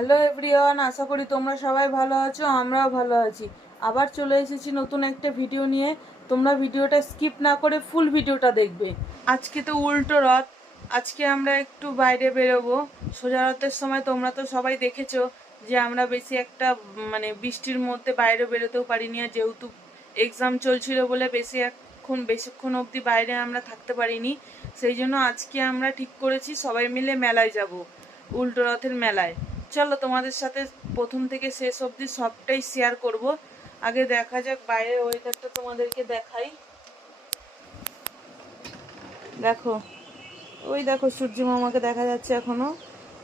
Hello everyone আশা করি তোমরা সবাই ভালো আছো, আমরাও ভালো আছি। আবার চলে এসেছি নতুন একটা ভিডিও নিয়ে। তোমরা ভিডিওটা স্কিপ না করে ফুল ভিডিওটা দেখবে। আজকে তো উল্টো রথ, আজকে আমরা একটু বাইরে বেরোবো। সোজা রথের সময় তোমরা তো সবাই দেখেছ যে আমরা বেশি একটা মানে বৃষ্টির মধ্যে বাইরে বেরোতেও পারিনি আর যেহেতু এক্সাম চলছিল বলে বেশি এখন, বেশিক্ষণ অবধি বাইরে আমরা থাকতে পারিনি। সেই জন্য আজকে আমরা ঠিক করেছি সবাই মিলে মেলায় যাব, উল্টো রথের মেলায়। চলো তোমাদের সাথে প্রথম থেকে শেষ অবধি সবটাই শেয়ার করব। আগে দেখা যাক বাইরের ওয়েদারটা তোমাদেরকে দেখাই। দেখো, ওই দেখো সূর্য মামাকে দেখা যাচ্ছে এখনও।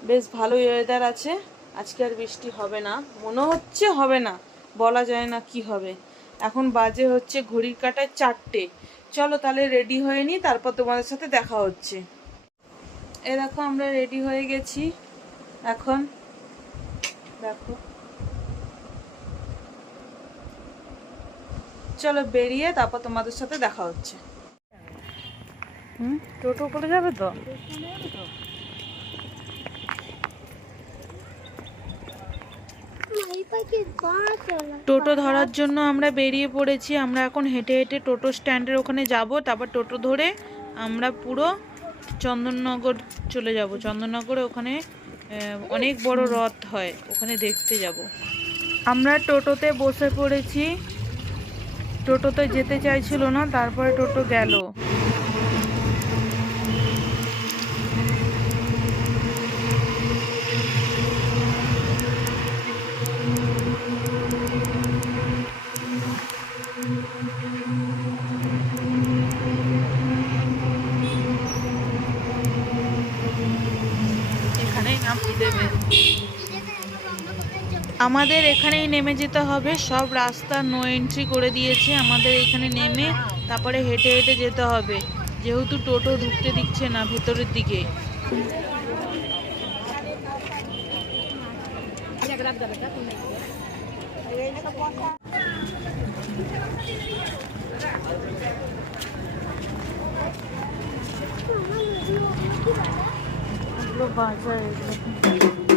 বেশ ভালোই ওয়েদার আছে। আজকে আর বৃষ্টি হবে না। মনে হচ্ছে হবে না। বলা যায় না কি হবে। এখন বাজে হচ্ছে ঘড়ির কাটায় চারটে। চলো তাহলে রেডি হয়ে নিই, তারপর তোমাদের সাথে দেখা হচ্ছে। এ দেখো আমরা রেডি হয়ে গেছি। এখন দেখো। চলো বেরিয়ে তারপর তোমাদের সাথে দেখা হচ্ছে। টোটো করে যাবে তো? টোটো ধরার জন্য আমরা বেরিয়ে পড়েছি। আমরা এখন হেঁটে হেঁটে টোটো স্ট্যান্ডের ওখানে যাব। তারপর টোটো ধরে আমরা পুরো চন্দননগর চলে যাব। চন্দননগরে ওখানে অনেক বড় রথ হয়, ওখানে দেখতে যাব। আমরা টোটোতে বসে পড়েছি। টোটোতে যেতে চাইছিল না, তারপরে টোটো গেল। আমাদের এখানেই নেমে যেতে হবে। সব রাস্তা নো এন্ট্রি করে দিয়েছে। আমাদের এখানে নেমে তারপরে হেঁটে হেঁটে যেতে হবে। যেহেতু টোটো ঢুকতে দিচ্ছে না ভেতরের দিকে। বাজার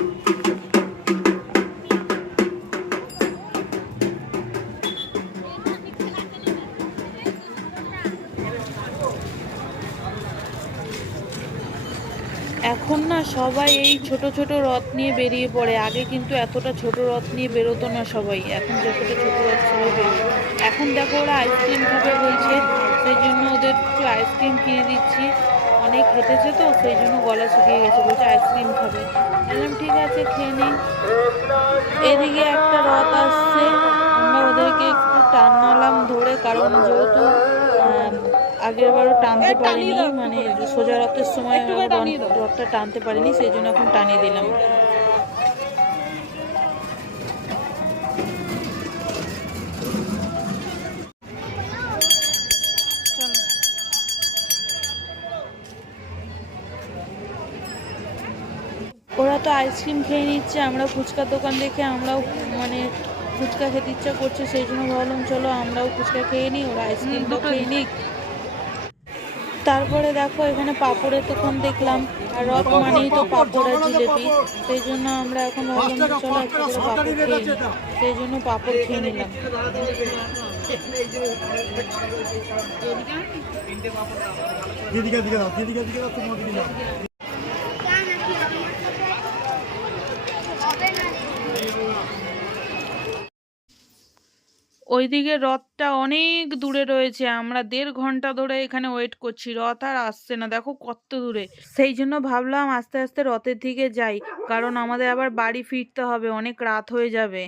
এখন না সবাই এই ছোট ছোট রথ নিয়ে বেরিয়ে পড়ে। আগে কিন্তু এতটা ছোট রথ নিয়ে বেরোতো না সবাই। এখন যতটা ছোট রথ সবাই এখন দেখো ওরা আইসক্রিম খাবে বলছে। সেই জন্য ওদের একটু আইসক্রিম কিনে দিচ্ছি। অনেক হেঁটেছে তো, সেই জন্য গলা শুকিয়ে গেছে। বলছে আইসক্রিম খাবে। বললাম, ঠিক আছে, খেয়ে নিই এদিকে একটা রথ আসছে। আমরা ওদেরকে একটু টানালাম ধরে, কারণ যেহেতু আগের বারও টানতে পারিনি মানে সোজা রথের সময় রথটা টানতে পারিনি সেই জন্য এখন টানিয়ে দিলাম। ওরা তো আইসক্রিম খেয়ে নিচ্ছে আমরা ফুচকার দোকান দেখে আমরাও মানে ফুচকা খেতে ইচ্ছা করছে সেই জন্য ভাবলাম চলো আমরাও ফুচকা খেয়ে নিই ওরা আইসক্রিমটা খেয়ে নিক। তারপরে দেখো এখানে পাপড়ের দোকান দেখলাম আর রথ মানেই তো পাপড় আর জিলেপি সেই জন্য আমরা এখন ভাবলাম চলো একটা করে পাপড় খেয়ে নিই সেই জন্য পাপড় খেয়ে নিলাম দিদিকে দিকে দিদিকে দিকে তোমার দিকে ওইদিকে রথটা অনেক দূরে রয়েছে, আমরা দেড় ঘণ্টা ধরে এখানে ওয়েট করছি, রথ আর আসছে না, দেখো কত দূরে। সেই জন্য ভাবলাম আস্তে আস্তে রথের দিকে যাই, কারণ আমাদের আবার বাড়ি ফিরতে হবে, অনেক রাত হয়ে যাবে।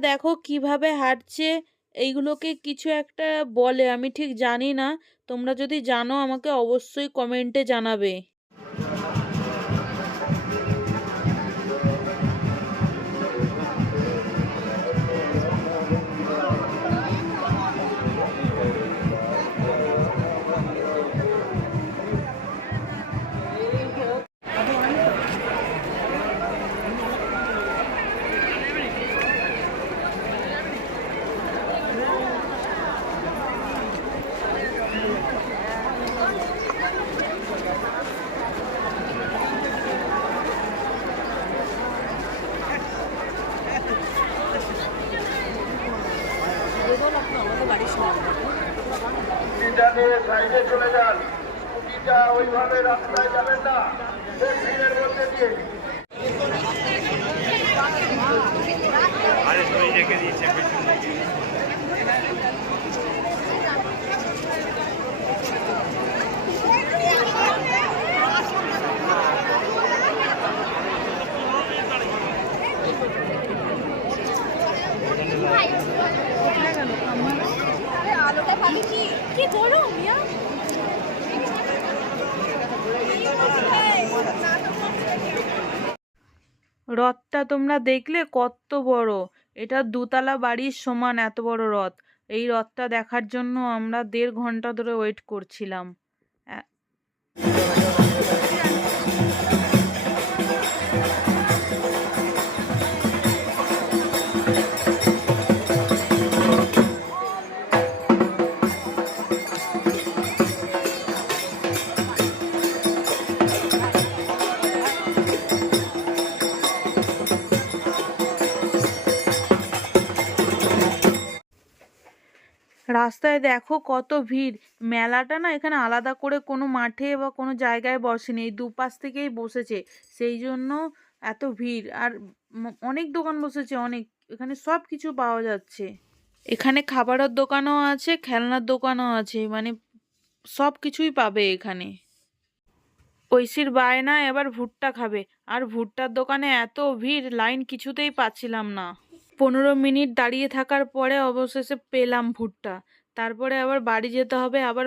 দেখো কীভাবে হাঁটছে, এইগুলোকে কিছু একটা বলে, আমি ঠিক জানি না। তোমরা যদি জানো, আমাকে অবশ্যই কমেন্টে জানাবে। স্কুটিটা নিয়ে সাইডে চলে যান। স্কুটিটা ওইভাবে রাস্তায় যাবেন না ভিড়ের মধ্যে দিয়ে। আরে তুই রেখে দিয়েছে পেছনে আলোটা পাবি কি রথটা তোমরা দেখলে কত বড়। এটা দুতলা বাড়ির সমান এত বড় রথ। এই রথটা দেখার জন্য আমরা দেড় ঘণ্টা ধরে ওয়েট করছিলাম। রাস্তায় দেখো কত ভিড়। মেলাটা না এখানে আলাদা করে কোনো মাঠে বা কোনো জায়গায় বসেনি, এই দুপাশ থেকেই বসেছে। সেই জন্য এত ভিড়। আর অনেক দোকান বসেছে, অনেক। এখানে সব কিছু পাওয়া যাচ্ছে। এখানে খাবারের দোকানও আছে, খেলনার দোকানও আছে মানে সব কিছুই পাবে এখানে। ঐশীর বায়না এবার ভুট্টা খাবে। আর ভুট্টার দোকানে এত ভিড়, লাইন কিছুতেই পাচ্ছিলাম না। পনেরো মিনিট দাঁড়িয়ে থাকার পরে অবশেষে পেলাম ভুট্টা। তারপরে আবার বাড়ি যেতে হবে আবার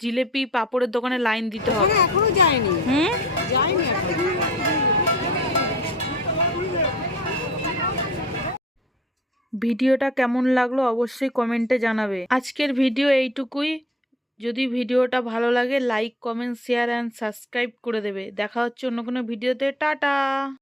জিলেপি পাপড়ের দোকানে লাইন দিতে হবে। এখনও যায়নি? হুম? যায়নি ভিডিওটা কেমন লাগল অবশ্যই কমেন্টে জানাবে। আজকের ভিডিও এইটুকুই। যদি ভিডিওটা ভালো লাগে like comment share and subscribe করে দেবে। দেখা হচ্ছে অন্য কোনো ভিডিওতে। টাটা!